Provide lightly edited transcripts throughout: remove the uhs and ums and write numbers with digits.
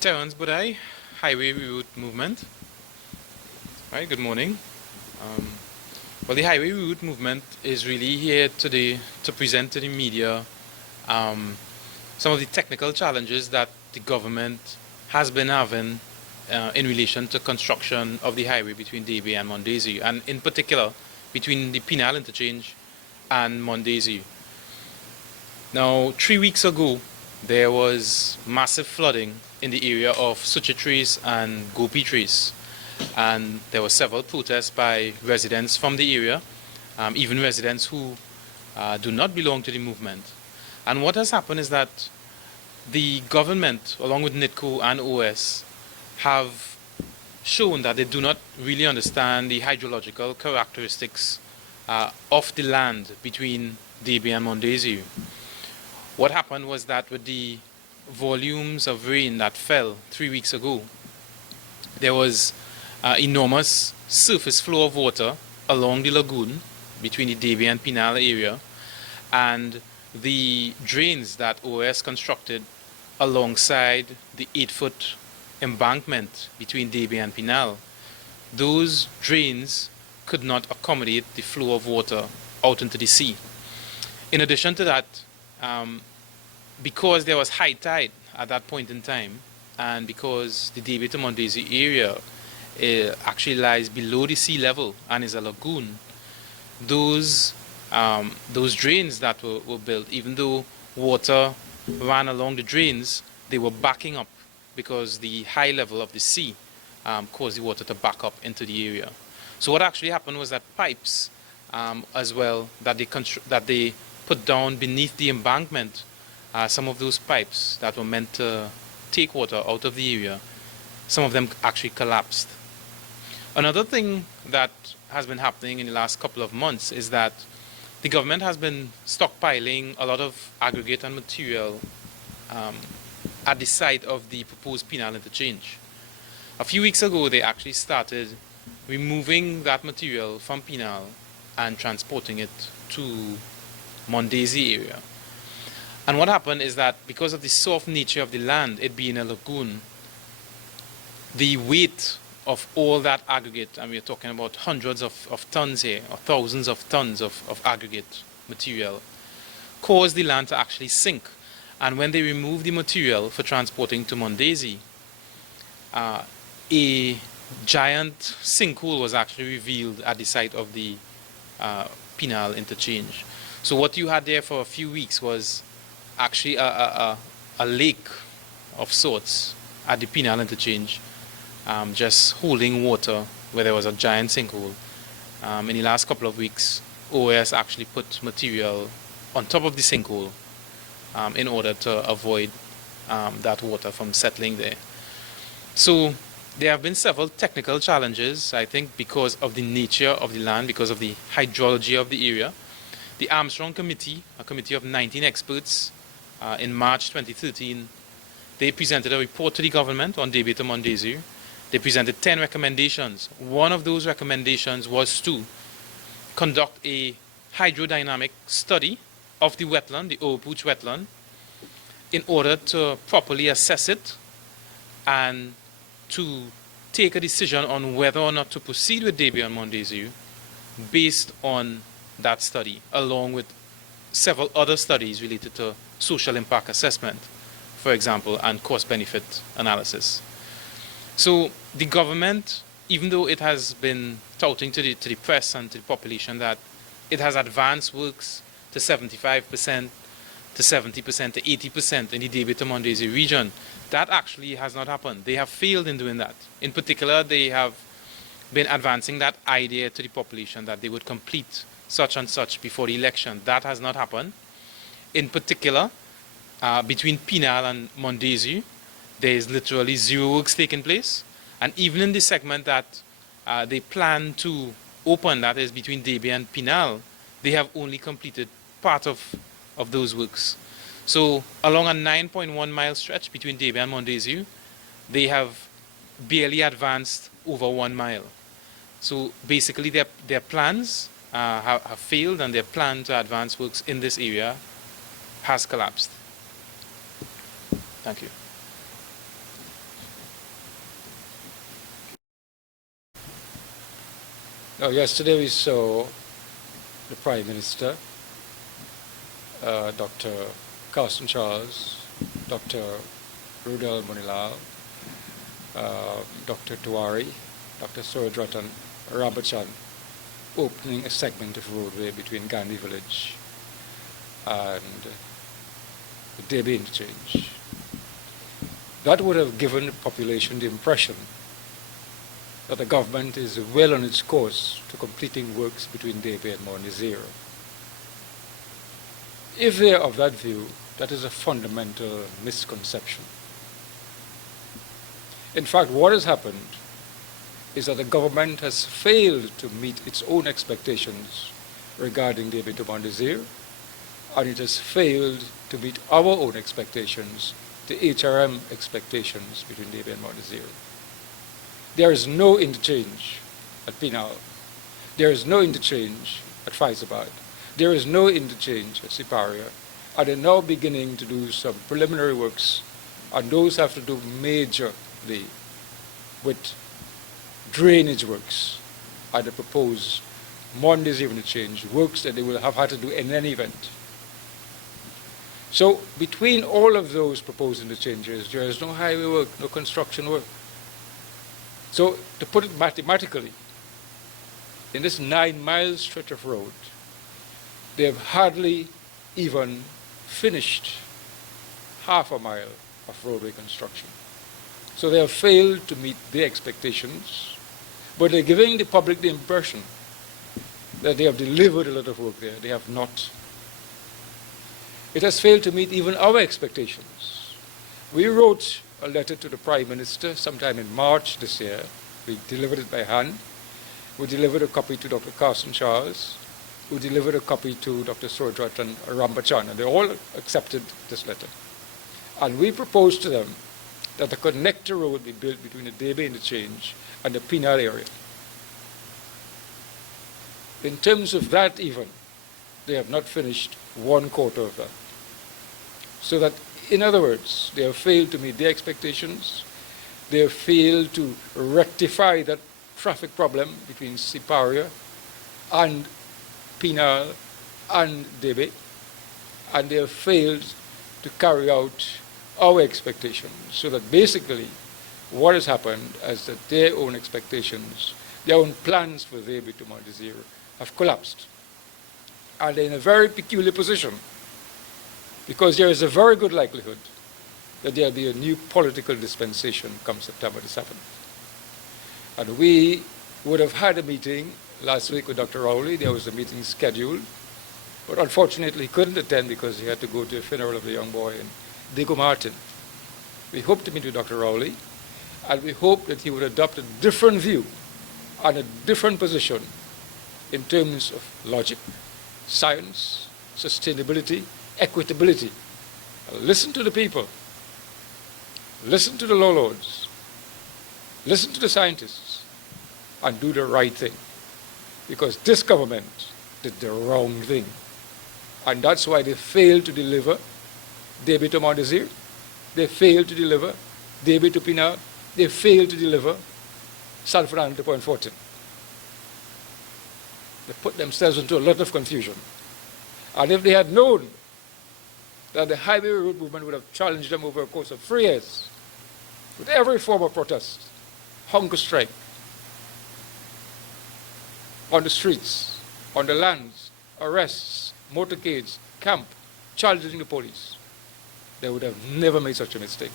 Terence Budai, Highway Reroute Movement. Right, good morning. Um, well, the Highway Reroute Movement is really here today to present to the media um, some of the technical challenges that the government has been having in relation to construction of the highway between Debe and Mon Desir, and in particular between the Pinal interchange and Mon Desir. Now, 3 weeks ago, there was massive flooding in the area of Suchitris and Gopitris, and there were several protests by residents from the area, even residents who do not belong to the movement. And what has happened is that the government, along with NITCO and OS, have shown that they do not really understand the hydrological characteristics of the land between Debe and Mon Desir. What happened was that with the volumes of rain that fell 3 weeks ago, there was enormous surface flow of water along the lagoon between the Debe and Pinal area, and the drains that OS constructed alongside the 8-foot embankment between Debe and Pinal, those drains could not accommodate the flow of water out into the sea. In addition to that, because there was high tide at that point in time, and because the Debe to Mon Desir area actually lies below the sea level and is a lagoon, those drains that were built, even though water ran along the drains, they were backing up because the high level of the sea caused the water to back up into the area. So what actually happened was that pipes as well that they put down beneath the embankment, some of those pipes that were meant to take water out of the area, some of them actually collapsed. Another thing that has been happening in the last couple of months is that the government has been stockpiling a lot of aggregate and material at the site of the proposed Pinal interchange. A few weeks ago, they actually started removing that material from Pinal and transporting it to Mon Desir area. And what happened is that because of the soft nature of the land, it being a lagoon, the weight of all that aggregate, and we're talking about hundreds of tons here, or thousands of tons of aggregate material, caused the land to actually sink. And when they removed the material for transporting to Mon Desir, a giant sinkhole was actually revealed at the site of the Pinal interchange. So what you had there for a few weeks was actually a lake of sorts at the Pinal interchange, just holding water where there was a giant sinkhole. In the last couple of weeks, OS actually put material on top of the sinkhole in order to avoid that water from settling there. So there have been several technical challenges, I think, because of the nature of the land, because of the hydrology of the area. The Armstrong Committee, a committee of 19 experts, in March 2013, they presented a report to the government on Debe to Mon Desir. They presented 10 recommendations. One of those recommendations was to conduct a hydrodynamic study of the wetland, the Oropouche wetland, in order to properly assess it and to take a decision on whether or not to proceed with Debe and Mon Desir based on that study, along with several other studies related to social impact assessment, for example, and cost-benefit analysis. So the government, even though it has been touting to the press and to the population that it has advanced works to 75%, to 70%, to 80% in the Debe to Mon Desir region, that actually has not happened. They have failed in doing that. In particular, they have been advancing that idea to the population that they would complete such and such before the election. That has not happened. In particular, between Pinal and Mon Desir, there is literally zero works taking place. And even in the segment that they plan to open, that is between Debe and Pinal, they have only completed part of those works. So along a 9.1 mile stretch between Debe and Mon Desir, they have barely advanced over 1 mile. So basically their plans have failed, and their plan to advance works in this area has collapsed. Thank you. Now, yesterday we saw the Prime Minister, Dr. Carson Charles, Dr. Rudal Monilal, Dr. Tuwari, Dr. Surajratan Rabachan opening a segment of roadway between Gandhi Village and the Debe interchange. That would have given the population the impression that the government is well on its course to completing works between Debe and Mon Desir. If they are of that view, that is a fundamental misconception. In fact, what has happened is that the government has failed to meet its own expectations regarding Debe to Mon Desir, and it has failed to meet our own expectations, the HRM expectations between Debe and Mon Desir. There is no interchange at Pinal. There is no interchange at Faizabad. There is no interchange at Siparia. And they're now beginning to do some preliminary works, and those have to do majorly with drainage works at the proposed Mon Desir interchange, works that they will have had to do in any event. So between all of those proposed interchanges, there is no highway work, no construction work. So to put it mathematically, in this 9-mile stretch of road, they have hardly even finished half a mile of roadway construction. So they have failed to meet their expectations, but they're giving the public the impression that they have delivered a lot of work there. They have not. It has failed to meet even our expectations. We wrote a letter to the Prime Minister sometime in March this year. We delivered it by hand. We delivered a copy to Dr. Carson Charles. We delivered a copy to Dr. Surajratan Rambachan, and they all accepted this letter. And we proposed to them that the connector road be built between the Debe interchange and the Pinal area. In terms of that even, they have not finished 1/4 of that. So that, in other words, they have failed to meet their expectations. They have failed to rectify that traffic problem between Siparia and Pinal and Debe, and they have failed to carry out our expectations. So that basically what has happened is that their own expectations, their own plans for Debe to Mon Desir have collapsed. And they're in a very peculiar position, because there is a very good likelihood that there will be a new political dispensation come September the 7th. And we would have had a meeting last week with Dr. Rowley. There was a meeting scheduled, but unfortunately he couldn't attend because he had to go to a funeral of a young boy in Diego Martin. We hope to meet with Dr. Rowley, and we hope that he would adopt a different view and a different position in terms of logic, science, sustainability, equitability. Listen to the people. Listen to the law lords. Listen to the scientists, and do the right thing. Because this government did the wrong thing. And that's why they failed to deliver Debe to Mon Desir. They failed to deliver Debe to Pinal. They failed to deliver San Fernando to Point Fortin. They put themselves into a lot of confusion. And if they had known that the Highway Reroute Movement would have challenged them over a course of 3 years with every form of protest, hunger strike, on the streets, on the lands, arrests, motorcades, camp, challenging the police, they would have never made such a mistake.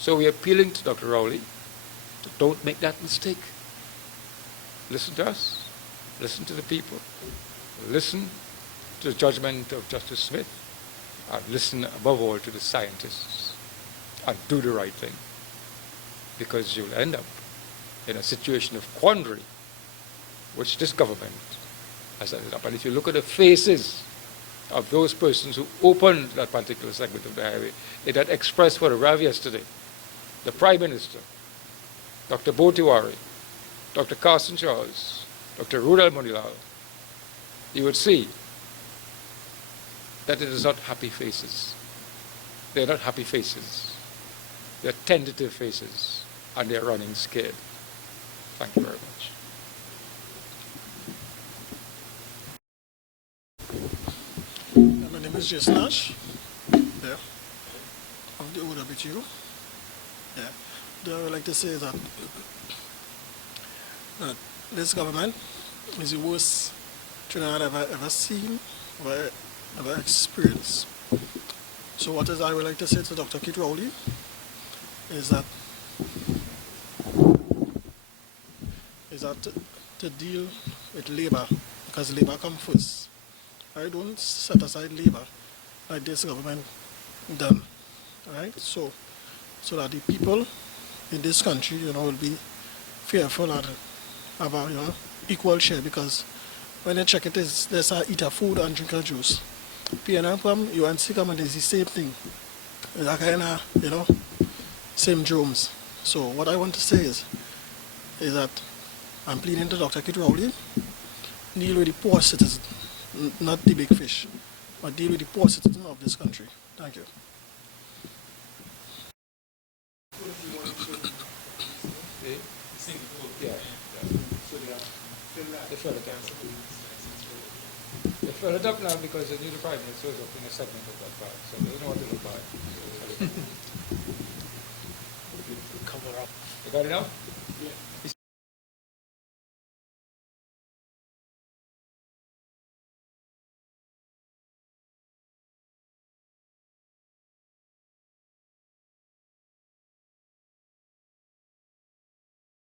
So we're appealing to Dr. Rowley to don't make that mistake. Listen to us, listen to the people, listen to the judgment of Justice Smith, and listen above all to the scientists, and do the right thing. Because you'll end up in a situation of quandary, which this government has ended up. And if you look at the faces of those persons who opened that particular segment of the highway, it had expressed photograph yesterday. The Prime Minister, Dr. Tiwari, Dr. Carson Charles, Dr. Rudal Monilal, you would see that it is not happy faces. They're not happy faces. They're tentative faces, and they're running scared. Thank you very much. is Jason Nash, yeah, of the OWTO. Yeah. What I would like to say is that this government is the worst Trinidad ever seen, ever experienced. So what is I would like to say to Dr. Kit Rowley is that to deal with labor, because labor comes first. I don't set aside labor like this government done. Right? So that the people in this country, will be fearful and have a, equal share, because when you check it is there's a eat a food and drink a juice. PNL come, UNC come and it's the same thing. It's that kind of, same drums. So what I want to say is that I'm pleading to Dr. Kit Rowley, deal with the poor citizen, not the big fish, but deal with the poor citizen of this country. Thank you. They fill it up now because the new Prime Minister was up in a segment of that part, so they know what to look like. Cover up. You got it now? Yeah.